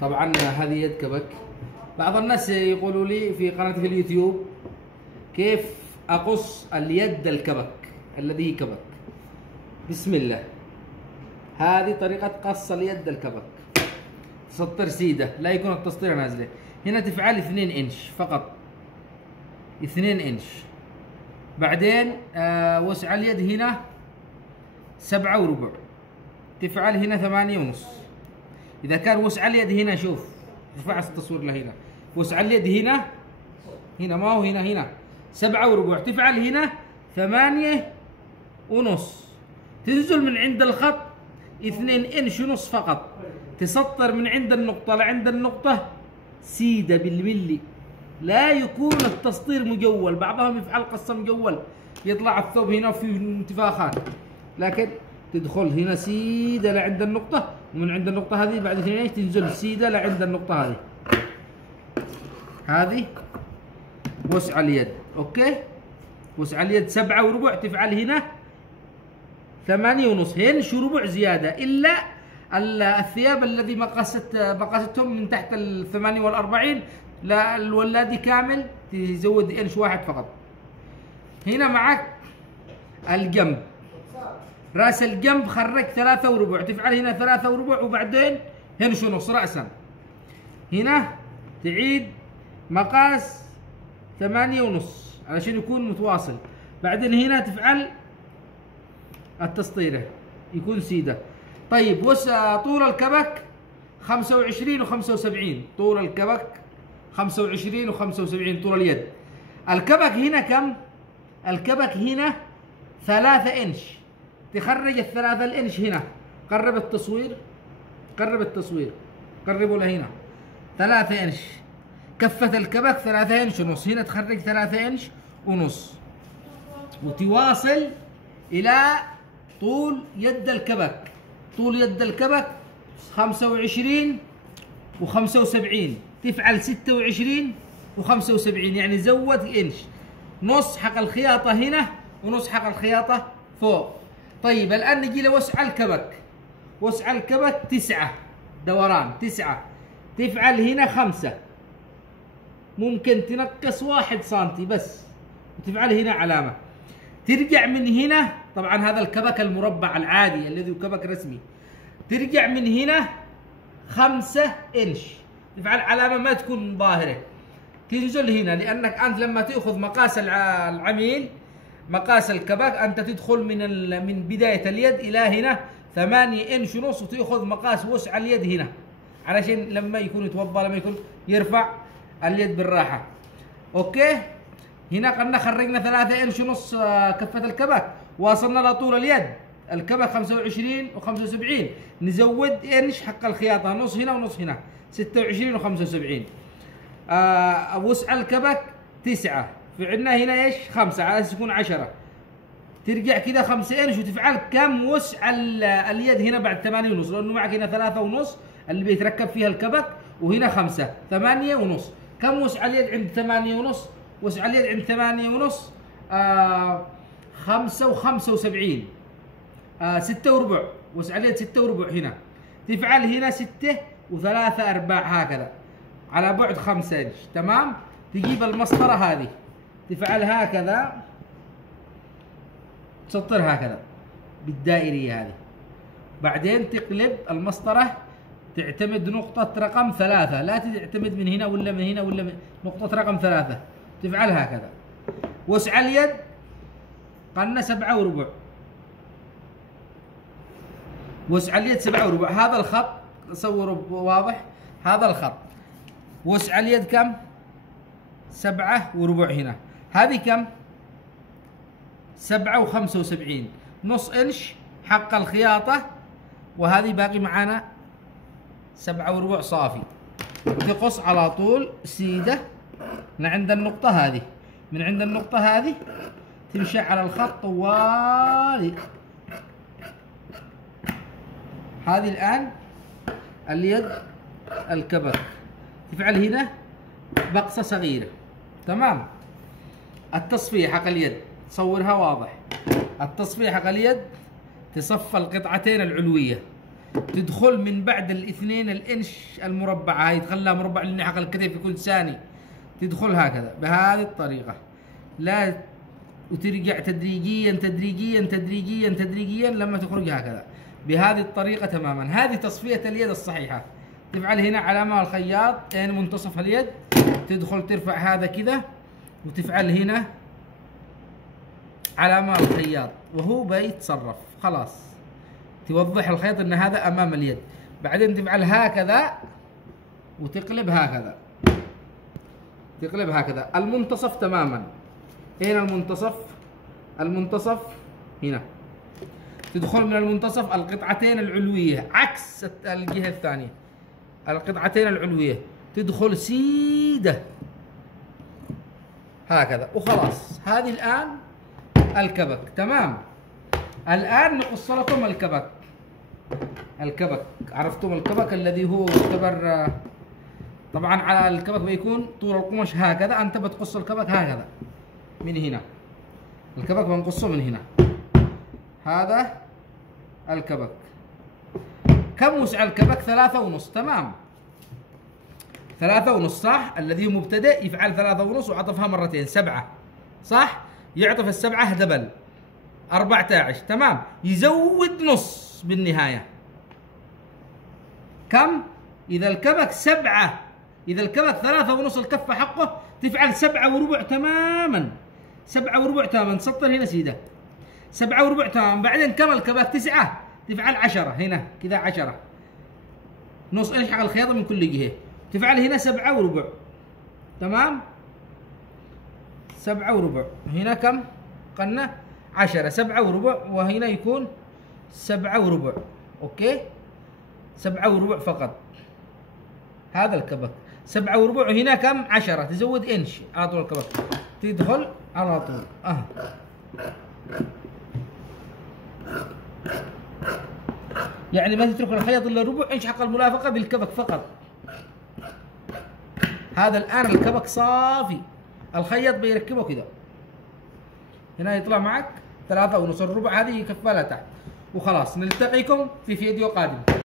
طبعا هذه يد كبك. بعض الناس يقولوا لي في قناتي في اليوتيوب كيف أقص اليد الكبك الذي كبك. بسم الله، هذه طريقة قص اليد الكبك. تسطر سيدة، لا يكون التسطير نازلة. هنا تفعل 2 إنش فقط، 2 إنش. بعدين وسع اليد هنا 7 وربع، تفعل هنا 8 ونص. إذا كان وسع اليد هنا، شوف ارفع التصوير لهنا، وسع اليد هنا ما هو هنا 7 وربع، تفعل هنا 8 ونص. تنزل من عند الخط 2 إنش ونص فقط. تسطر من عند النقطة لعند النقطة سيدة بالملي، لا يكون التسطير مجول. بعضهم يفعل قصة مجول، يطلع الثوب هنا في انتفاخات، لكن تدخل هنا سيدة لعند النقطة، ومن عند النقطة هذه بعد 2 تنزل سيدة لعند النقطة هذه وسع اليد. اوكي، وسع اليد 7 وربع، تفعل هنا 8 ونص، هنش وربع زيادة. إلا الثياب الذي مقاستهم من تحت 48 لا، الولادي كامل تزود إنش واحد فقط. هنا معك الجنب، راس الجنب خرج 3 وربع، تفعل هنا 3 وربع، وبعدين هنش ونص رأسا. هنا تعيد مقاس 8 ونص علشان يكون متواصل. بعدين هنا تفعل التسطيرة يكون سيدة. طيب طول الكبك 25 و75، طول الكبك 25 و75 طول اليد. الكبك هنا كم؟ الكبك هنا 3 إنش، تخرج ال3 الإنش هنا. قرب التصوير، قربوا لهنا 3 إنش. كفة الكبك 3 إنش ونص، هنا تخرج 3 إنش ونص، وتواصل إلى طول يد الكبك. طول يد الكبك 25 و75، تفعل 26 و75، يعني زود إنش، نص حق الخياطة هنا ونص حق الخياطة فوق. طيب الآن نجي لوسع الكبك. وسع الكبك 9 دوران، 9، تفعل هنا 5، ممكن تنقص 1 سنتي بس، وتفعل هنا علامة. ترجع من هنا، طبعا هذا الكبك المربع العادي الذي هو كبك رسمي، ترجع من هنا 5 إنش، تفعل علامة ما تكون ظاهرة. تنزل هنا، لأنك أنت لما تأخذ مقاس العميل مقاس الكبك أنت تدخل من بداية اليد إلى هنا 8 إنش ونص، وتأخذ مقاس وسع اليد هنا، علشان لما يكون يتوضأ لما يكون يرفع اليد بالراحة. أوكي، هنا قلنا خرجنا 3 إنش ونص كفة الكبك، واصلنا لطول اليد. الكبك 25 و75، نزود إنش حق الخياطة، نص هنا ونص هنا، 26 و75. وسع الكبك 9، فعلنا هنا ايش 5 على اساس يكون 10. ترجع كده 5 إنش، وتفعل كم وسع اليد هنا بعد 8 ونص، لأنه معك هنا 3 ونص اللي بيتركب فيها الكبك، وهنا 5 8 ونص. كم وسع اليد عند 8 ونص؟ وسع اليد عند 8 ونص 5 و75، 6 وربع. وسع اليد 6 وربع هنا، تفعل هنا 6 و3/4 هكذا على بعد 5 إنش. تمام، تجيب المسطرة هذه تفعل هكذا، تسطر هكذا بالدائرية هذه. بعدين تقلب المسطرة، تعتمد نقطة رقم 3، لا تعتمد من هنا ولا من هنا ولا من نقطة رقم 3، تفعل هكذا. وسع اليد قلنا 7 وربع، وسع اليد 7 وربع. هذا الخط صوره واضح، هذا الخط وسع اليد كم؟ 7 وربع. هنا هذه كم؟ 7 و75، نص إنش حق الخياطة، وهذه باقي معانا 7 وربع صافي. تقص على طول سيدة من عند النقطة هذه، من عند النقطة هذه تمشي على الخط طوالي. هذه الآن اليد الكبك، تفعل هنا بقصة صغيرة. تمام، التصفية حق اليد صورها واضح. التصفية حق اليد تصفى القطعتين العلوية، تدخل من بعد الاثنين الانش المربعة، هاي تخليها مربع لأن حق الكتف يكون ثاني، تدخل هكذا بهذه الطريقة، لا وترجع تدريجيا تدريجيا تدريجيا تدريجيا لما تخرج هكذا بهذه الطريقة تماما. هذه تصفية اليد الصحيحة. تفعل هنا علامة الخياط منتصف اليد، تدخل ترفع هذا كذا وتفعل هنا علامة الخياط وهو بيتصرف خلاص، توضح الخيط ان هذا امام اليد. بعدين تفعل هكذا وتقلب هكذا، تقلب هكذا المنتصف تماما. هنا المنتصف، المنتصف هنا، تدخل من المنتصف القطعتين العلوية عكس الجهة الثانية، القطعتين العلوية تدخل سيدة هكذا وخلاص. هذه الآن الكبك تمام. الآن نقص لكم الكبك. الكبك عرفتم الكبك الذي هو يعتبر طبعا على الكبك بيكون طول القماش هكذا، أنت بتقص الكبك هكذا من هنا، الكبك بنقصه من هنا. هذا الكبك كم وسع الكبك؟ 3.5 تمام. 3.5 صح. الذي هو مبتدئ يفعل 3.5 وعطفها مرتين 7 صح، يعطف السبعة دبل 14 تمام، يزود نص بالنهاية. كم؟ إذا الكبك 7، إذا الكبك 3.5 الكفة حقه تفعل 7.25 تماما، 7.25 تماما. تسطر هنا سيدة 7.25 تماما. بعدين كم الكبك 9، تفعل 10 هنا كذا 10 نص إنش حق الخياطة من كل جهة، تفعل هنا 7.25 تمام. 7.25 هنا كم؟ قلنا 10 7.25 وهنا يكون 7.25 اوكي، 7.25 فقط. هذا الكبك 7.25 هنا كم؟ 10 تزود انش على طول الكبك تدخل على طول يعني ما تترك الخيط الا ربع انش حق الملافقة بالكبك فقط. هذا الآن الكبك صافي، الخيط بيركبه كذا هنا يطلع معك 3.5 الربع، هذه كفالة تحت وخلاص. نلتقيكم في فيديو قادم.